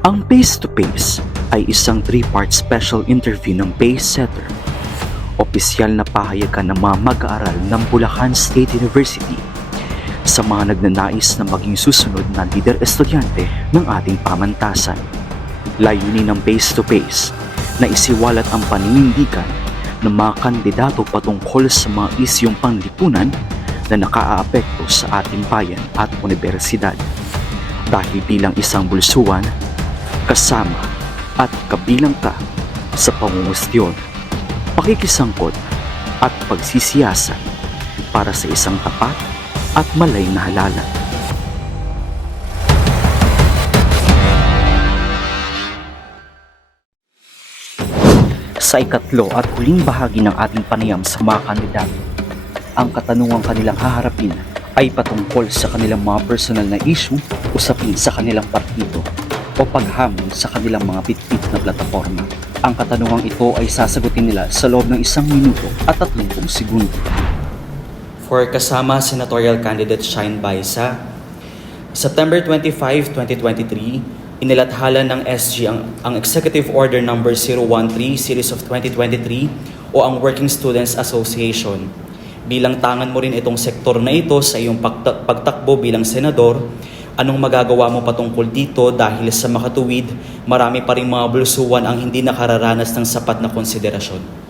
Ang face-to-face ay isang three-part special interview ng Pace Setter. Opisyal na pahayagan ng mga mag-aaral ng Bulacan State University sa mga nagnanais na maging susunod na leader estudyante ng ating pamantasan. Layunin ng face-to-face na isiwalat ang paninindigan ng mga kandidato patungkol sa mga isyong panglipunan na nakaaapekto sa ating bayan at universidad. Dahil bilang isang bulsuan, kasama at kabilang ka sa pangungustyon, pakikisangkot at pagsisiyasat para sa isang tapat at malay na halalan. Sa ikatlo at huling bahagi ng ating panayam sa mga kandidato, ang katanungang kanilang haharapin ay patungkol sa kanilang mga personal na issue, usapin sa kanilang partido, o paghamon sa kanilang mga bitbit na plataforma. Ang katanungang ito ay sasagutin nila sa loob ng isang minuto at 30 segundo. For kasama Senatorial Candidate Shine Baisa, September 25, 2023, inilathala ng SG ang, ang Executive Order Number 013 Series of 2023 o ang Working Students Association. Bilang tangan mo rin itong sektor na ito sa iyong pagta- pagtakbo bilang senador, anong magagawa mo patungkol dito dahil sa makatuwid, marami pa rin mga bulsuan ang hindi nakararanas ng sapat na konsiderasyon.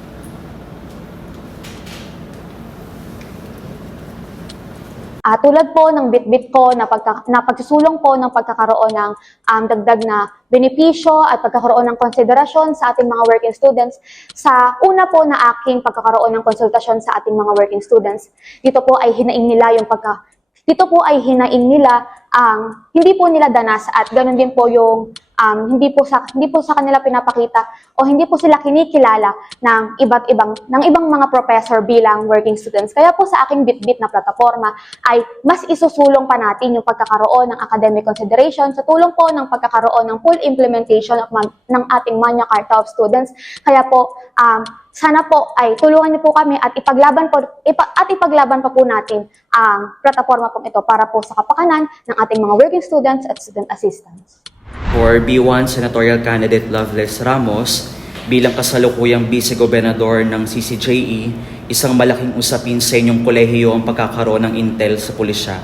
Ah, tulad po ng bitbit ko na, pagka, na pagsusulong po ng pagkakaroon ng um, dagdag na benepisyo at pagkakaroon ng konsiderasyon sa ating mga working students sa una po na aking pagkakaroon ng konsultasyon sa ating mga working students. Dito po ay hinaing nila yung pagka dito po ay hinaing nila ang hindi po nila danas at ganun din po yung um, hindi po sa hindi po sa kanila pinapakita o hindi po sila kinikilala ng iba't ibang ng ibang mga professor bilang working students. Kaya po sa aking bitbit na plataforma ay mas isusulong pa natin yung pagkakaroon ng academic consideration sa tulong po ng pagkakaroon ng full implementation of ng ating Magna Carta of Students. Kaya po um, sana po ay tulungan niyo po kami at ipaglaban po ipa, at ipaglaban pa po natin ang plataforma pong ito para po sa kapakanan ng ating mga working students at student assistants. For B1 Senatorial Candidate Loveless Ramos, bilang kasalukuyang vice-gobernador ng CCJE, isang malaking usapin sa inyong kolehiyo ang pagkakaroon ng intel sa pulisya.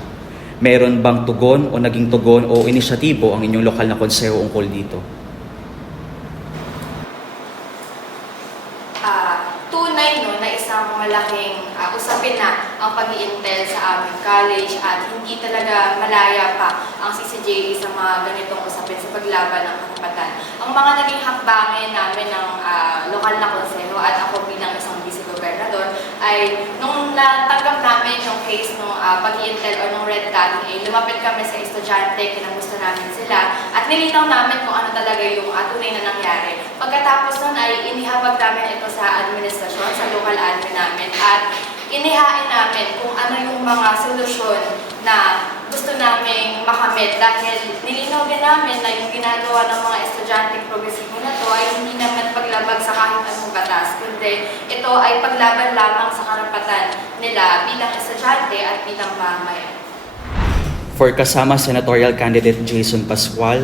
Meron bang tugon o naging tugon o inisyatibo ang inyong lokal na konseho ungkol dito? ah, tunay no, na isang malaking ah, usapin na ang pag intel sa aming college at hindi talaga malaya pa ang CCJE sa mga ganitong usapin sa paglaban ng karapatan. Ang mga naging hakbangin namin ng ah, lokal na konseho at ako bilang isang vice-gobernador ay nung natanggap namin yung case ng uh, pag-intel o ng red tagging ay lumapit kami sa estudyante, kinamusta namin sila at nilinaw namin kung ano talaga yung uh, tunay na nangyari. Pagkatapos nun ay inihabag namin ito sa administrasyon, sa local admin namin at inihain namin kung ano yung mga solusyon na gusto naming makamit dahil nilinaw din namin na yung ginagawa ng mga estudyanteng progresibo na to ay hindi naman paglabag sa kahit anong batas, kundi ito ay paglaban lamang sa karapatan nila bilang estudyante at bilang mamayan. For kasama Senatorial Candidate Jason Pascual,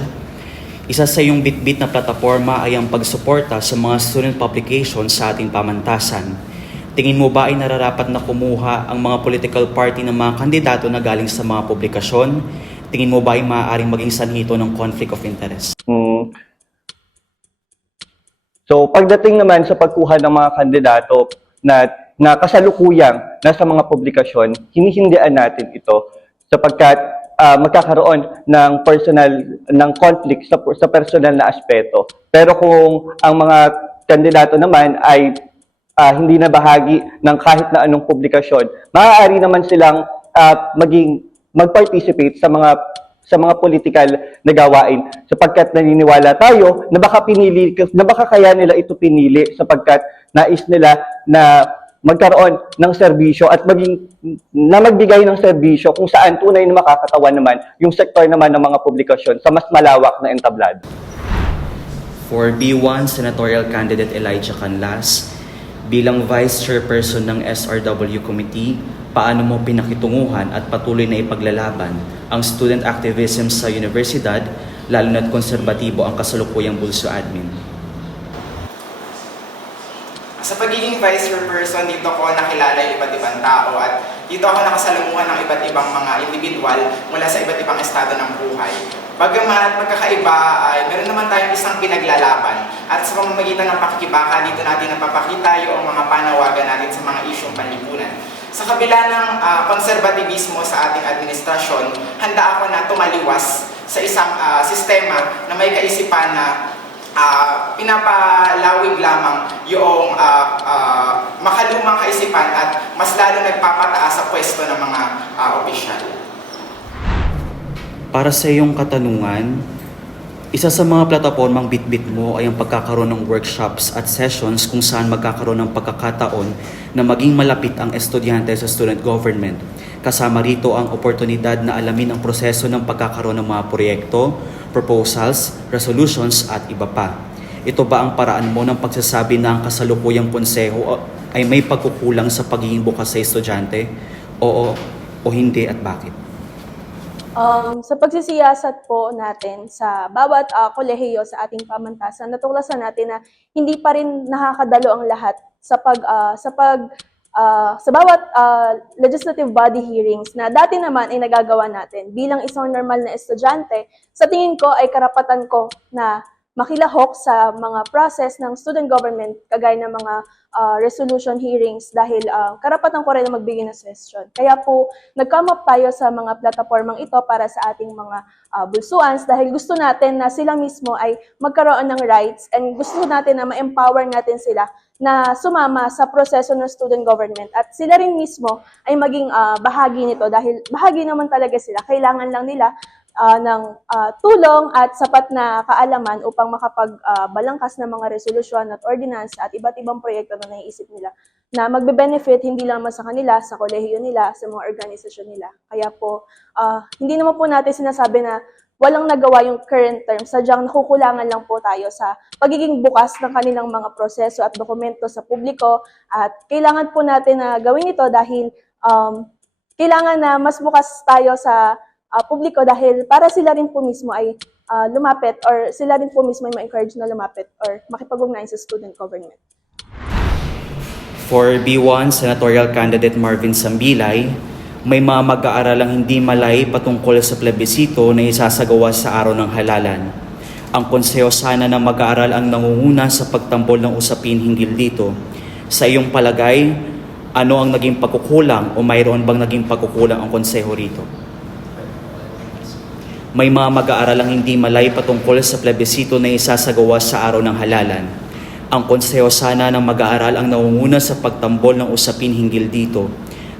isa sa iyong bitbit na plataforma ay ang pagsuporta sa mga student publications sa ating pamantasan. Tingin mo ba ay nararapat na kumuha ang mga political party ng mga kandidato na galing sa mga publikasyon? Tingin mo ba ay maaaring maging sanhito ng conflict of interest? Mm. So pagdating naman sa pagkuha ng mga kandidato na, na kasalukuyang nasa mga publikasyon, hinihindian natin ito sapagkat ah, magkakaroon ng personal ng conflict sa, sa personal na aspeto. Pero kung ang mga kandidato naman ay ah, hindi na bahagi ng kahit na anong publikasyon, maaari naman silang ah, maging mag-participate sa mga sa mga political na gawain sapagkat naniniwala tayo na baka pinili na baka kaya nila ito pinili sapagkat nais nila na magkaroon ng serbisyo at maging na magbigay ng serbisyo kung saan tunay na makakatawan naman yung sektor naman ng mga publikasyon sa mas malawak na entablado. For B1 Senatorial Candidate Elijah Canlas, bilang Vice Chairperson ng SRW Committee, paano mo pinakitunguhan at patuloy na ipaglalaban ang student activism sa universidad lalo na't konserbatibo ang kasalukuyang bulso admin. Sa pagiging vice chairperson, dito ko nakilala yung iba't ibang tao at dito ako nakasalamuhan ng iba't ibang mga individual mula sa iba't ibang estado ng buhay. Bagamat magkakaiba, ay meron naman tayong isang pinaglalaban at sa pamamagitan ng pakikibaka, dito natin napapakita yung mga panawagan natin sa mga isyong panlipunan. Sa kabila ng ah, konserbativismo sa ating administrasyon, handa ako na tumaliwas sa isang ah, sistema na may kaisipan na ah, pinapalawig lamang yung ah, ah, makalumang kaisipan at mas lalo nagpapataas sa pwesto ng mga ah, opisyal. Para sa iyong katanungan, isa sa mga platapormang bitbit mo ay ang pagkakaroon ng workshops at sessions kung saan magkakaroon ng pagkakataon na maging malapit ang estudyante sa student government. Kasama rito ang oportunidad na alamin ang proseso ng pagkakaroon ng mga proyekto, proposals, resolutions at iba pa. Ito ba ang paraan mo ng pagsasabi na ang kasalukuyang konseho ay may pagkukulang sa pagiging bukas sa estudyante? Oo o hindi at bakit? Um, sa pagsisiyasat po natin sa bawat uh, kolehiyo sa ating pamantasan, natuklasan natin na hindi pa rin nakakadalo ang lahat sa pag ah, sa pag ah, sa bawat ah, legislative body hearings na dati naman ay nagagawa natin bilang isang normal na estudyante, sa tingin ko ay karapatan ko na makilahok sa mga process ng student government kagaya ng mga ah, resolution hearings dahil ah, karapatan ko rin na magbigay ng suggestion. Kaya po, nag-come up tayo sa mga plataformang ito para sa ating mga ah, bulsuans dahil gusto natin na sila mismo ay magkaroon ng rights and gusto natin na ma-empower natin sila na sumama sa proseso ng student government at sila rin mismo ay maging ah, bahagi nito dahil bahagi naman talaga sila. Kailangan lang nila ah, ng ah, tulong at sapat na kaalaman upang makapagbalangkas ng mga resolusyon at ordinance at iba't ibang proyekto na naiisip nila na magbe-benefit hindi lamang sa kanila, sa kolehiyo nila, sa mga organisasyon nila. Kaya po, ah, hindi naman po natin sinasabi na walang nagawa yung current term, sadyang nakukulangan lang po tayo sa pagiging bukas ng kanilang mga proseso at dokumento sa publiko at kailangan po natin na gawin ito dahil um, kailangan na mas bukas tayo sa ah, publiko dahil para sila rin po mismo ay ah, lumapit or sila rin po mismo ay ma-encourage na lumapit or makipag-ugnayan sa student government. For B1 Senatorial Candidate Marvin Sambilay, may mga mag-aaralang hindi malay patungkol sa plebisito na isasagawa sa araw ng halalan. Ang konseho sana ng mag-aaral ang nangunguna sa pagtambol ng usapin hinggil dito. Sa iyong palagay, ano ang naging pagkukulang o mayroon bang naging pagkukulang ang konseho rito? May mga mag-aaralang hindi malay patungkol sa plebisito na isasagawa sa araw ng halalan. Ang konseho sana ng mag-aaral ang nangunguna sa pagtambol ng usapin hinggil dito.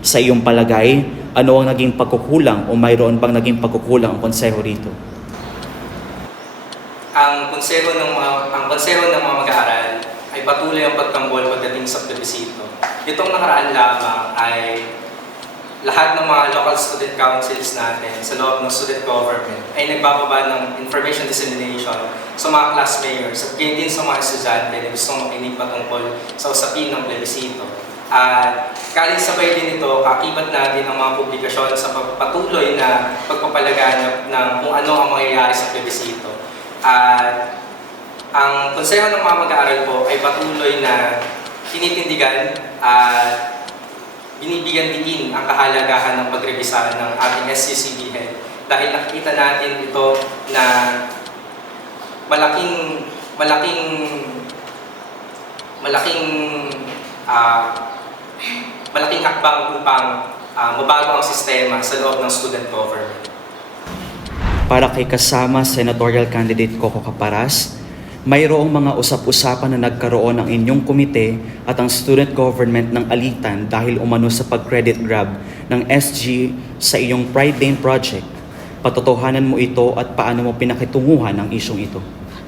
Sa iyong palagay, ano ang naging pagkukulang o mayroon bang naging pagkukulang ang konseho rito? ang konseho ng mga ang konseho ng mga mag-aaral ay patuloy ang pagtanggol pagdating sa plebisito. Itong nakaraan lamang ay lahat ng mga local student councils natin sa loob ng student government ay nagbababa ng information dissemination sa mga class mayors at gayon din sa mga estudyante na gustong makinig patungkol sa usapin ng plebisito. At kaling sabay din ito, kakibat natin ang mga publikasyon sa pagpatuloy na pagpapalaganap ng kung ano ang mangyayari sa plebisito. At ang konseho ng mga mag-aaral po ay patuloy na tinitindigan at binibigyan din ang kahalagahan ng pagrebisa ng ating SCCBL dahil nakikita natin ito na malaking malaking malaking ah, malaking hakbang upang ah, mabago ang sistema sa loob ng student government. Para kay kasama Senatorial Candidate Coco Caparas, mayroong mga usap-usapan na nagkaroon ng inyong komite at ang student government ng alitan dahil umano sa pag-credit grab ng SG sa iyong Pride Lane project. Patotohanan mo ito at paano mo pinakitunguhan ang isyong ito?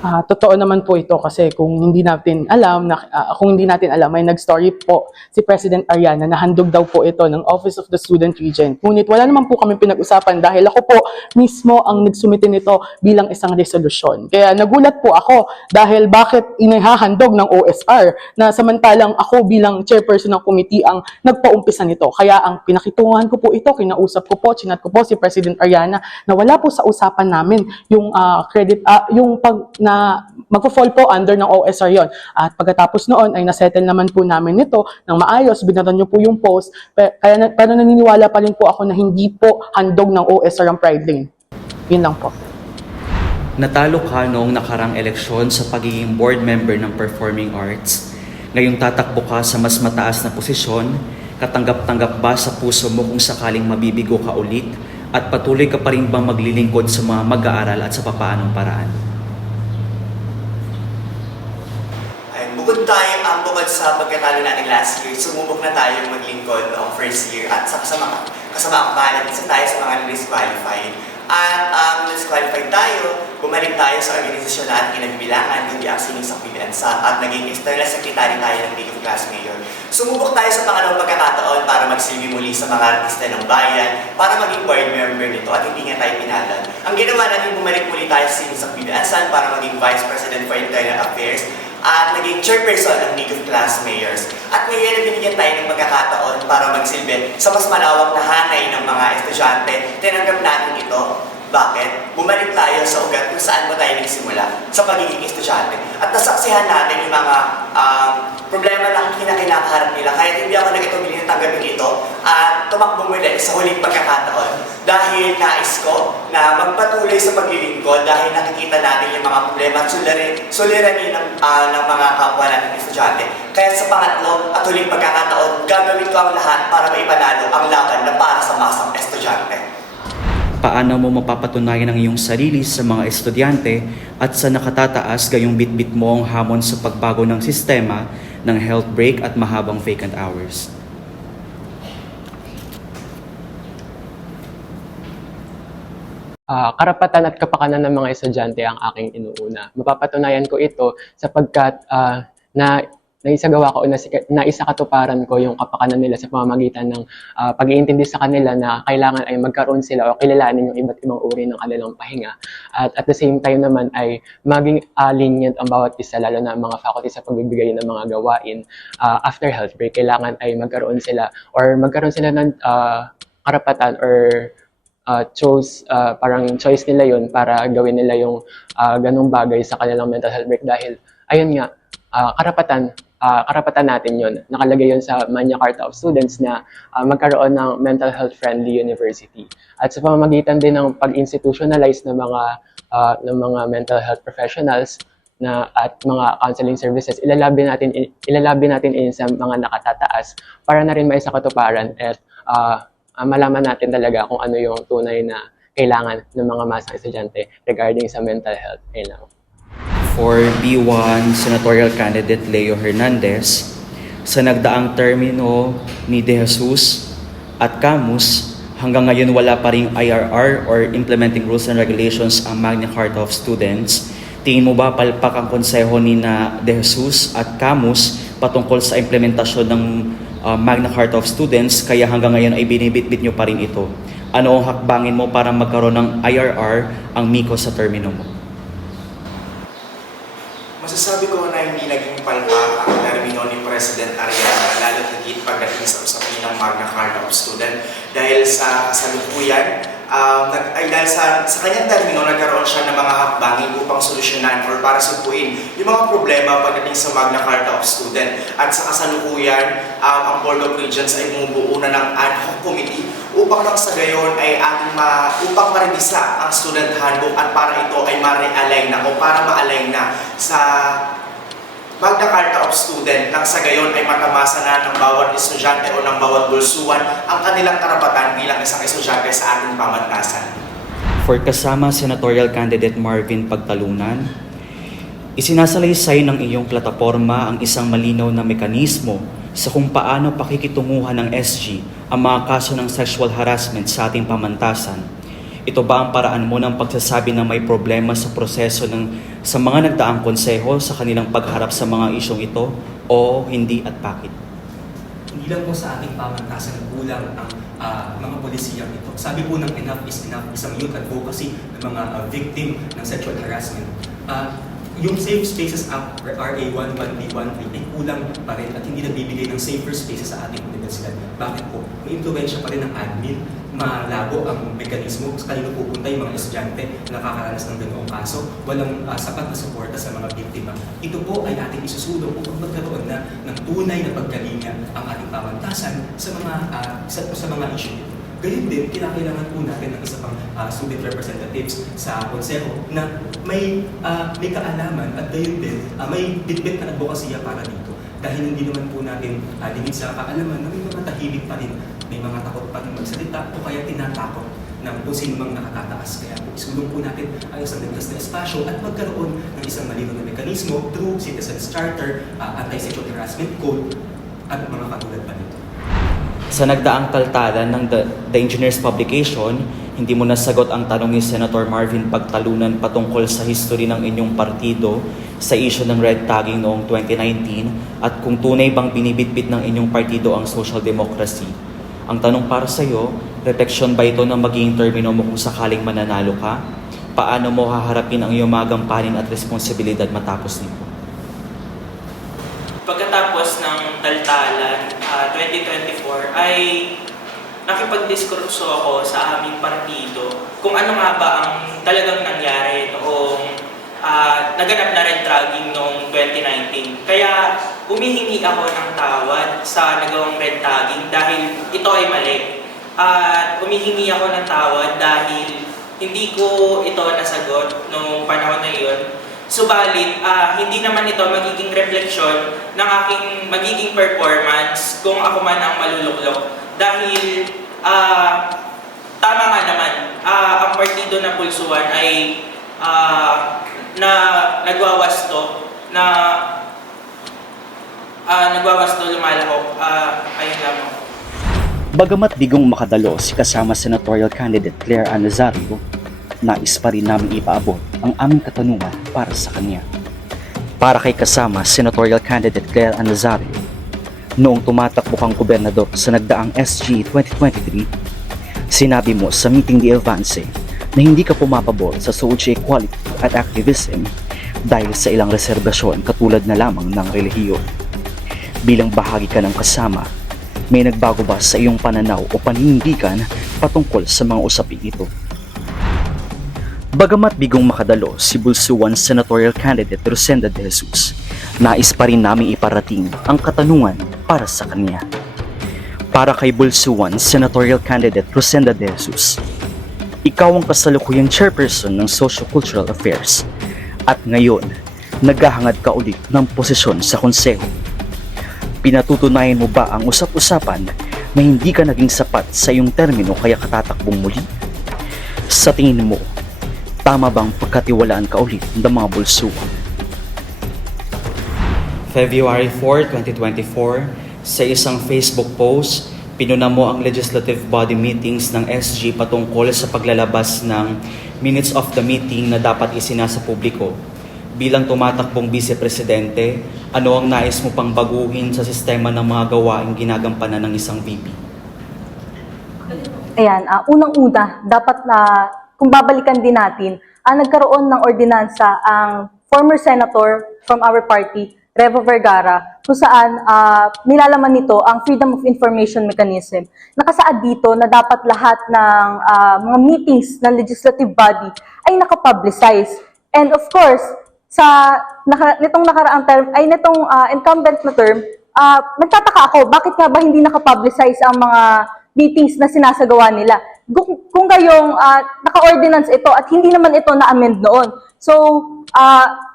Ah, totoo naman po ito kasi kung hindi natin alam na ah, kung hindi natin alam may nag-story po si President Ariana na handog daw po ito ng Office of the Student Regent. Ngunit wala naman po kami pinag-usapan dahil ako po mismo ang nagsumite nito bilang isang resolusyon. Kaya nagulat po ako dahil bakit inihahandog ng OSR na samantalang ako bilang chairperson ng committee ang nagpaumpisa nito. Kaya ang pinakitungan ko po ito, kinausap ko po, chinat ko po si President Ariana na wala po sa usapan namin yung ah, credit, ah, yung pag na magpo-fall po under ng OSR yon. At pagkatapos noon ay nasettle naman po namin ito ng maayos, binaran niyo po yung post, pe- kaya na, pero naniniwala pa rin po ako na hindi po handog ng OSR ang Pride Lane. Yun lang po. Natalo ka noong nakarang eleksyon sa pagiging board member ng Performing Arts. Ngayong tatakbo ka sa mas mataas na posisyon, katanggap-tanggap ba sa puso mo kung sakaling mabibigo ka ulit? At patuloy ka pa rin bang maglilingkod sa mga mag-aaral at sa papaanong paraan? Ay, bukod tayo, ang bukod sa pagkatalo natin last year, sumubok na tayong maglingkod noong first year at sa kasama, kasama ang bayan, isa tayo sa mga disqualified. At um, disqualified tayo, bumalik tayo sa organisasyon na ating kinabibilangan, hindi ang sining sa Pilansa at naging external secretary tayo ng League of Class Mayor. Sumubok tayo sa pangalawang pagkakataon para magsilbi muli sa mga artista ng bayan, para maging board member nito at hindi nga tayo pinalan. Ang ginawa natin, bumalik muli tayo sa sining sa Pilansan para maging Vice President for Internal Affairs at naging chairperson ng League of Class Mayors. At ngayon, binigyan tayo ng pagkakataon para magsilbi sa mas malawak na hanay ng mga estudyante. Tinanggap natin ito. Bakit? Bumalik tayo sa ugat kung saan ba tayo nagsimula sa pagiging estudyante. At nasaksihan natin yung mga um, problema na kinakailangan nila. Kaya hindi ako nag-itubili na tanggapin ito at tumakbo muli sa huling pagkakataon. Dahil nais ko na magpatuloy sa paglilingkod dahil nakikita natin yung mga problema at suliranin, suliranin ng, ah, ng mga kapwa natin estudyante. Kaya sa pangatlo at huling pagkakataon, gagawin ko ang lahat para maipanalo ang laban na para sa masang estudyante. Paano mo mapapatunayan ang iyong sarili sa mga estudyante at sa nakatataas gayong bitbit mo ang hamon sa pagbago ng sistema ng health break at mahabang vacant hours? Ah, karapatan at kapakanan ng mga estudyante ang aking inuuna. Mapapatunayan ko ito sapagkat ah, na naisagawa ko o naisakatuparan ko yung kapakanan nila sa pamamagitan ng ah, pag-iintindi sa kanila na kailangan ay magkaroon sila o kilalanin yung iba't ibang uri ng kanilang pahinga. At at the same time naman ay maging ah, lenient ang bawat isa, lalo na ang mga faculty sa pagbibigay ng mga gawain ah, after health break. Kailangan ay magkaroon sila or magkaroon sila ng ah, karapatan or uh, chose, uh, parang choice nila yun para gawin nila yung uh, ganong bagay sa kanilang mental health break dahil ayun nga, uh, karapatan, uh, karapatan natin yun. Nakalagay yun sa Magna Carta of Students na uh, magkaroon ng mental health friendly university. At sa pamamagitan din ng pag-institutionalize ng mga uh, ng mga mental health professionals na at mga counseling services ilalabi natin ilalabi natin in sa mga nakatataas para na rin maisakatuparan at uh, malaman natin talaga kung ano yung tunay na kailangan ng mga masang estudyante regarding sa mental health. Ayun lang. For B1 Senatorial Candidate Leo Hernandez, sa nagdaang termino ni De Jesus at Camus, hanggang ngayon wala pa ring IRR or Implementing Rules and Regulations ang Magna Carta of Students. Tingin mo ba palpak ang konseho ni na De Jesus at Camus patungkol sa implementasyon ng uh, Magna Carta of Students kaya hanggang ngayon ay binibitbit nyo pa rin ito? Ano ang hakbangin mo para magkaroon ng IRR ang MICO sa termino mo? Masasabi ko na hindi naging palpak ang termino ni President Ariana lalo higit pagdating sa usapin ng Magna Carta of Student. Dahil sa kasalukuyan um, ay dahil sa, sa kanyang termino nagkaroon siya ng mga hakbangin upang solusyonan or para supuin yung mga problema pagdating sa Magna Carta of Student. At sa kasalukuyan um, ang Board of Regents ay bumubuo na ng ad hoc committee upang nang sa gayon ay ating ma, upang marevisa ang student handbook at para ito ay ma-realign na o para ma-align na sa Magna Carta of Student nang sa gayon ay matamasa na ng bawat estudyante o ng bawat bulsuan ang kanilang karapatan bilang isang estudyante sa ating pamantasan. For kasama Senatorial Candidate Marvin Pagtalunan, isinasalaysay ng iyong plataforma ang isang malinaw na mekanismo sa kung paano pakikitunguhan ng SG ang mga kaso ng sexual harassment sa ating pamantasan. Ito ba ang paraan mo ng pagsasabi na may problema sa proseso ng sa mga nagdaang konseho sa kanilang pagharap sa mga isyong ito o hindi at bakit? hindi lang po sa ating pamantasan kulang ang ah, mga polisiyang ito. Sabi po ng Enough is Enough, isang youth advocacy ng mga ah, victim ng sexual harassment. Ah, yung Safe Spaces Act, RA 11B13, ay kulang pa rin at hindi nagbibigay ng safer spaces sa ating universidad. Bakit po? May impluensya pa rin ng admin, malabo ang mekanismo kanino pupunta yung mga estudyante na nakakaranas ng ganoong kaso, walang ah, sapat na suporta sa mga biktima. Ito po ay ating isusulong upang magkaroon na ng tunay na pagkalinya ang ating pamantasan sa mga ah, sa, sa mga issue. Gayun din, kinakailangan po natin ng isa pang ah, student representatives sa konseho na may ah, may kaalaman at gayon din ah, may bitbit na advokasya para dito. Dahil hindi naman po natin uh, limit sa kaalaman na may mga tahimik pa rin, may mga takot pa rin magsalita o kaya tinatakot ng kung sino mang nakatataas. Kaya isulong po natin ang isang ligtas na espasyo at magkaroon ng isang malinaw na mekanismo through Citizens Charter, ah, Anti-Sexual Harassment Code at mga katulad pa nito. Sa nagdaang kaltalan ng The, The Engineers Publication, hindi mo nasagot ang tanong ni Senator Marvin Pagtalunan patungkol sa history ng inyong partido sa issue ng red tagging noong 2019 at kung tunay bang binibitbit ng inyong partido ang social democracy. Ang tanong para sa iyo, refleksyon ba ito na magiging termino mo kung sakaling mananalo ka? Paano mo haharapin ang iyong mga gampanin at responsibilidad matapos nito? Pagkatapos ng taltalan, ah, 2024, ay nakipagdiskurso ako sa aming partido kung ano nga ba ang talagang nangyari noong ah, naganap na red dragging noong 2019. Kaya humihingi ako ng tawad sa nagawang red tagging dahil ito ay mali. At humihingi ako ng tawad dahil hindi ko ito nasagot noong panahon na iyon. Subalit, ah, hindi naman ito magiging refleksyon ng aking magiging performance kung ako man ang maluluklok. Dahil, ah, tama nga naman, ah, ang partido na pulsuan ay ah, na nagwawasto, na ah, nagwawasto lumalahok. Ah, ayun lamang. Bagamat bigong makadalo si kasama senatorial candidate Claire Ann Nazario, nais pa rin namin ipaabot ang aming katanungan para sa kanya. Para kay kasama senatorial candidate Claire Ann Nazario, noong tumatakbo kang gobernador sa nagdaang SG 2023, sinabi mo sa meeting di Avance na hindi ka pumapabor sa social equality at activism dahil sa ilang reserbasyon katulad na lamang ng relihiyon. Bilang bahagi ka ng kasama, may nagbago ba sa iyong pananaw o paninindigan patungkol sa mga usaping ito? Bagamat bigong makadalo si Bulsuan Senatorial Candidate Rosenda De Jesus, nais pa rin naming iparating ang katanungan para sa kanya. Para kay Bulsuan Senatorial Candidate Rosenda De Jesus, ikaw ang kasalukuyang chairperson ng Socio-Cultural Affairs at ngayon, naghahangad ka ulit ng posisyon sa konseho. Pinatutunayan mo ba ang usap-usapan na hindi ka naging sapat sa iyong termino kaya katatakbong muli? Sa tingin mo, tama bang pagkatiwalaan ka ulit ng mga bulsuan? February 4, 2024, sa isang Facebook post, pinuna mo ang legislative body meetings ng SG patungkol sa paglalabas ng minutes of the meeting na dapat isinasa publiko. Bilang tumatakbong vice-presidente, ano ang nais mo pang baguhin sa sistema ng mga gawaing ginagampanan ng isang VP? Ayan, ah, unang-una, dapat na kung babalikan din natin, ah, nagkaroon ng ordinansa ang former senator from our party, Revo Vergara, kung saan ah, nilalaman nito ang Freedom of Information Mechanism. Nakasaad dito na dapat lahat ng ah, mga meetings ng legislative body ay nakapublicize. And of course, sa naka, nitong nakaraang term, ay nitong ah, incumbent na term, ah, nagtataka ako, bakit nga ba hindi nakapublicize ang mga meetings na sinasagawa nila? Kung, kung gayong ah, naka-ordinance ito at hindi naman ito na-amend noon. So, ah,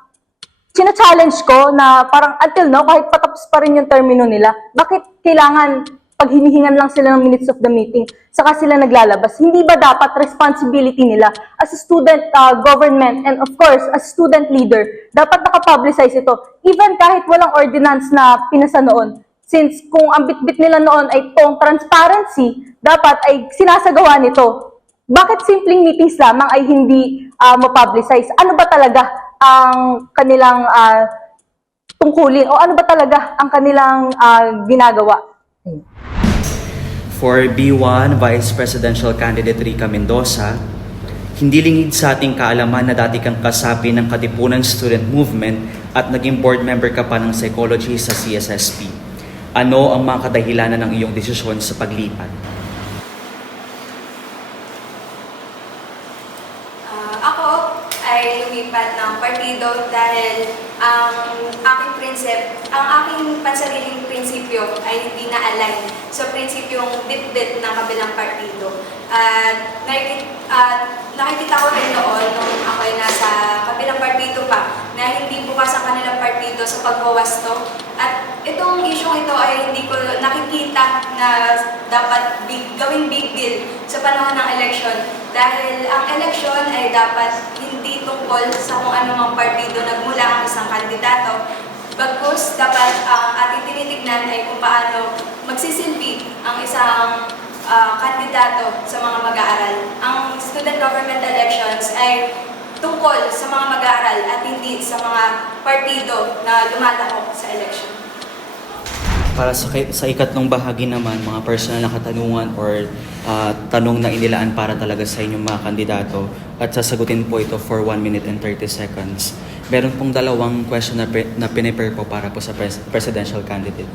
challenge ko na parang until now, kahit patapos pa rin yung termino nila, bakit kailangan pag hinihingan lang sila ng minutes of the meeting, saka sila naglalabas. Hindi ba dapat responsibility nila as a student uh, government and of course, as student leader, dapat nakapublicize ito. Even kahit walang ordinance na pinasa noon. Since kung ang bitbit nila noon ay tong transparency, dapat ay sinasagawa nito bakit simpleng meetings lamang ay hindi ah, mapublicize? Ano ba talaga ang kanilang ah, tungkulin o ano ba talaga ang kanilang ah, ginagawa? For B1 Vice Presidential Candidate Rica Mendoza, hindi lingid sa ating kaalaman na dati kang kasapi ng Katipunan Student Movement at naging board member ka pa ng psychology sa CSSP. Ano ang mga kadahilanan ng iyong desisyon sa paglipat? Ah, ako ay lumipat ng partido dahil ang aking prinsip, ang aking pansariling prinsipyo ay hindi na align sa prinsipyong bit-bit ng kabilang partido. At nakikita, at nakikita ko rin noon nung ako ay nasa kabilang partido pa na hindi bukas ang kanilang partido sa pagwawasto. At itong isyong ito ay hindi ko nakikita na dapat big, gawing big deal sa panahon ng eleksyon dahil ang eleksyon ay dapat hindi tungkol sa kung anumang partido nagmula ang isang kandidato. Bagkus, dapat ang ating tinitignan ay kung paano magsisilbi ang isang ah, kandidato sa mga mag-aaral. Ang student government elections ay tungkol sa mga mag-aaral at hindi sa mga partido na lumalahok sa election. Para sa, sa ikatlong bahagi naman, mga personal na katanungan or ah, tanong na inilaan para talaga sa inyong mga kandidato at sasagutin po ito for 1 minute and 30 seconds. Meron pong dalawang question na, na pinipare po para po sa pres- presidential candidate.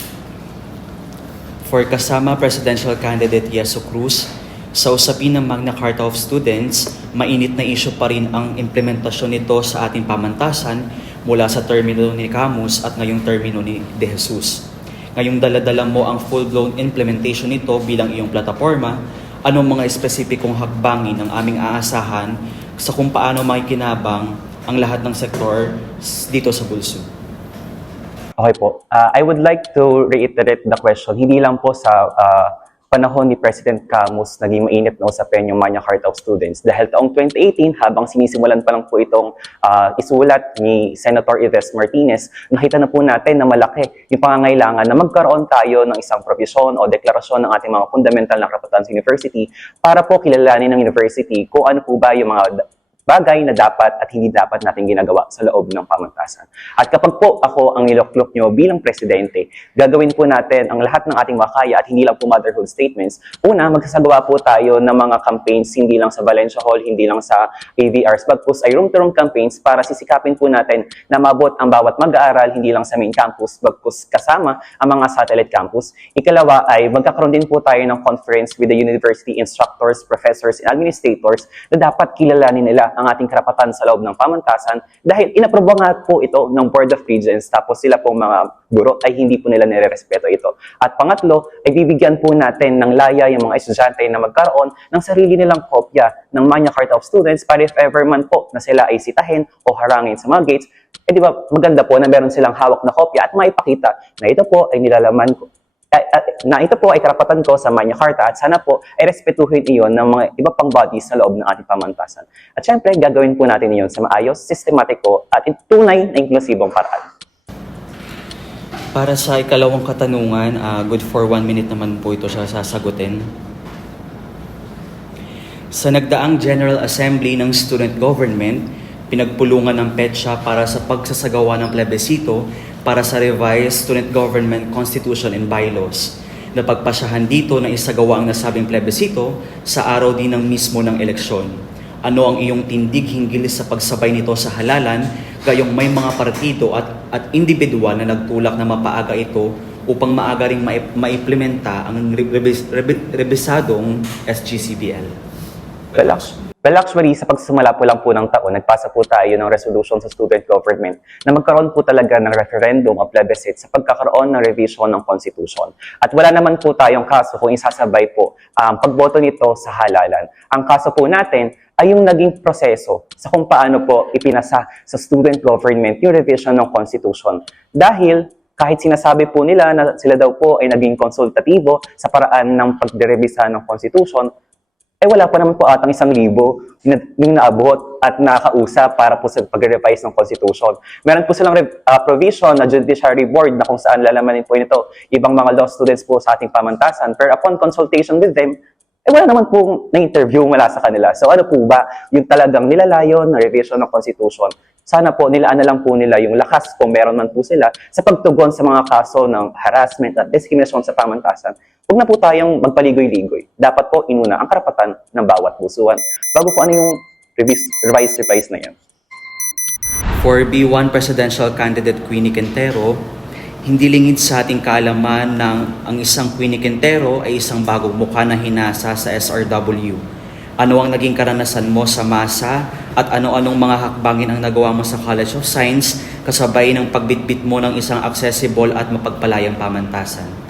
For kasama presidential candidate Yeso Cruz, sa usapin ng Magna Carta of Students, mainit na issue pa rin ang implementasyon nito sa ating pamantasan mula sa termino ni Camus at ngayong termino ni De Jesus. Ngayong daladala mo ang full-blown implementation nito bilang iyong plataforma, anong mga espesipikong hakbangin ang aming aasahan sa kung paano makikinabang ang lahat ng sektor dito sa Bulso? Okay po. Uh, I would like to reiterate the question. Hindi lang po sa uh, panahon ni President Camus naging mainit na usapin yung Magna Carta of Students. Dahil taong 2018, habang sinisimulan pa lang po itong uh, isulat ni Senator Yves Martinez, nakita na po natin na malaki yung pangangailangan na magkaroon tayo ng isang provision o deklarasyon ng ating mga fundamental na karapatan sa university para po kilalanin ng university kung ano po ba yung mga bagay na dapat at hindi dapat natin ginagawa sa loob ng pamantasan. At kapag po ako ang niloklok nyo bilang presidente, gagawin po natin ang lahat ng ating makaya at hindi lang po motherhood statements. Una, magsasagawa po tayo ng mga campaigns hindi lang sa Valencia Hall, hindi lang sa AVRs, bagkus ay room-to-room campaigns para sisikapin po natin na mabot ang bawat mag-aaral hindi lang sa main campus, bagkus kasama ang mga satellite campus. Ikalawa ay magkakaroon din po tayo ng conference with the university instructors, professors, and administrators na dapat kilalanin nila ang ating karapatan sa loob ng pamantasan dahil inaprobo nga po ito ng Board of Regents tapos sila pong mga guro ay hindi po nila nire-respeto ito. At pangatlo, ay bibigyan po natin ng laya yung mga estudyante na magkaroon ng sarili nilang kopya ng Magna Carta of Students para if ever man po na sila ay sitahin o harangin sa mga gates, eh di ba maganda po na meron silang hawak na kopya at maipakita na ito po ay nilalaman ko na ito po ay karapatan ko sa Magna Carta at sana po ay respetuhin iyon ng mga iba pang bodies sa loob ng ating pamantasan. At syempre, gagawin po natin iyon sa maayos, sistematiko at tunay na inklusibong paraan. Para sa ikalawang katanungan, ah, good for one minute naman po ito siya sasagutin. Sa nagdaang General Assembly ng Student Government, pinagpulungan ng PETSA para sa pagsasagawa ng plebisito para sa revised Student Government Constitution and Bylaws. Napagpasyahan dito na isagawa ang nasabing plebisito sa araw din ng mismo ng eleksyon. Ano ang iyong tindig hinggil sa pagsabay nito sa halalan gayong may mga partido at, at individual na nagtulak na mapaaga ito upang maaga ring maimplementa ang rebis- rebi- rebisadong SGCBL? Actu- well, actually, sa pagsimula po lang po ng taon, nagpasa po tayo ng resolution sa student government na magkaroon po talaga ng referendum o plebiscite sa pagkakaroon ng revision ng constitution. At wala naman po tayong kaso kung isasabay po ang pagboto nito sa halalan. Ang kaso po natin ay yung naging proseso sa kung paano po ipinasa sa student government yung revision ng constitution. Dahil kahit sinasabi po nila na sila daw po ay naging konsultatibo sa paraan ng pagderevisa ng constitution, eh wala pa naman po atang isang libo na- yung naabot at nakakausap para po sa pag-revise ng Constitution. Meron po silang ah, provision na judiciary board na kung saan lalamanin po nito ibang mga law students po sa ating pamantasan. Pero upon consultation with them, eh wala naman pong na-interview mula sa kanila. So ano po ba yung talagang nilalayon na revision ng Constitution? Sana po nilaan na lang po nila yung lakas kung meron man po sila sa pagtugon sa mga kaso ng harassment at discrimination sa pamantasan. Huwag na po tayong magpaligoy-ligoy. Dapat po inuna ang karapatan ng bawat pusuan bago po ano yung revise, revise, revise na yan. For B1 Presidential Candidate Queenie Quintero, hindi lingid sa ating kaalaman ng ang isang Queenie Quintero ay isang bagong mukha na hinasa sa SRW. Ano ang naging karanasan mo sa masa at ano-anong mga hakbangin ang nagawa mo sa College of Science kasabay ng pagbitbit mo ng isang accessible at mapagpalayang pamantasan?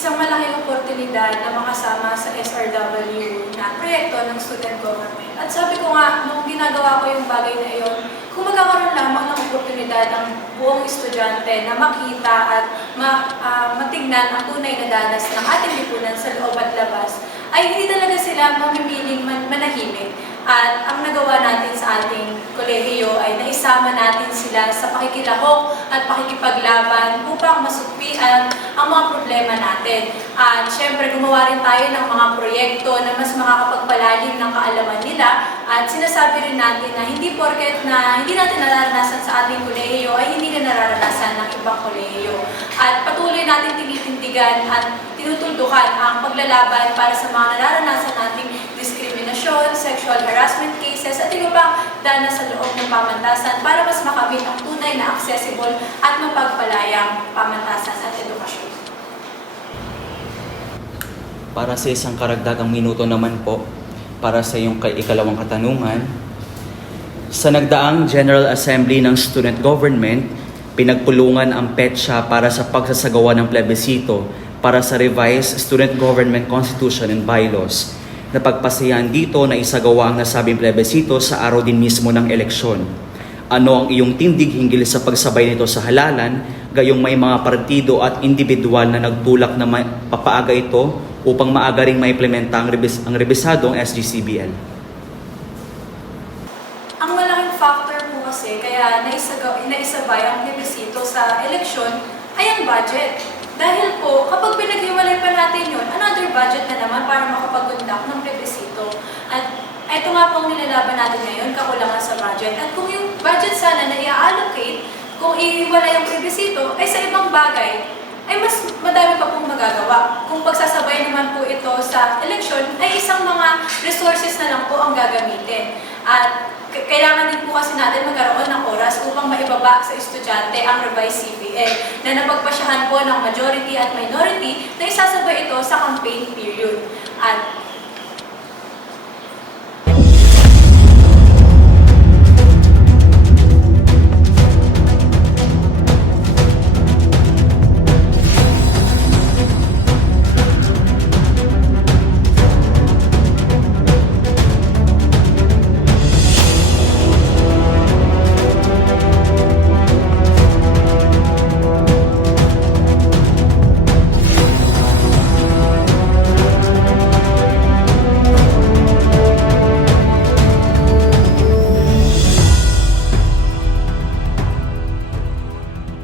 isang malaking oportunidad na makasama sa SRW na proyekto ng student government. At sabi ko nga, nung ginagawa ko yung bagay na iyon, kung magkakaroon lamang ng oportunidad ang buong estudyante na makita at ma, ah, matignan ang tunay na danas ng ating lipunan sa loob at labas, ay hindi talaga sila mamimiling man, manahimik. At ang nagawa natin sa ating kolehiyo ay naisama natin sila sa pakikilahok at pakikipaglaban upang masukpian ang mga problema natin. At syempre gumawa rin tayo ng mga proyekto na mas makakapagpalalim ng kaalaman nila at sinasabi rin natin na hindi porket na hindi natin nararanasan sa ating kolehiyo ay hindi na nararanasan ng ibang kolehiyo. At patuloy natin tinitindigan at tinutuldukan ang paglalaban para sa mga nararanasan nating diskriminasyon, sexual harassment cases at iba pang dana sa loob ng pamantasan para mas makamit ang tunay na accessible at mapagpalayang pamantasan at edukasyon. Para sa isang karagdagang minuto naman po, para sa iyong ikalawang katanungan, sa nagdaang General Assembly ng Student Government, pinagpulungan ang PETSA para sa pagsasagawa ng plebisito para sa revised Student Government Constitution and Bylaws. Napagpasayan dito na isagawa ang nasabing plebisito sa araw din mismo ng eleksyon. Ano ang iyong tindig hinggil sa pagsabay nito sa halalan, gayong may mga partido at individual na nagtulak na papaaga ito upang maaga ring maimplementa ang, rebis- ang rebisadong SGCBL? Ang malaking factor po kasi kaya naisagaw, naisabay ang plebisito sa eleksyon ay ang budget. Dahil po, kapag pinaghiwalay pa natin yun, another budget na naman para makapag-conduct ng plebisito. At ito nga po ang nilalaban natin ngayon, kakulangan sa budget. At kung yung budget sana na i-allocate, kung ihiwalay ang plebisito, ay sa ibang bagay, ay mas madami pa pong magagawa. Kung pagsasabay naman po ito sa eleksyon, ay isang mga resources na lang po ang gagamitin. At kailangan din po kasi natin magkaroon ng oras upang maibaba sa estudyante ang revised CPL na napagpasyahan po ng majority at minority na isasabay ito sa campaign period. At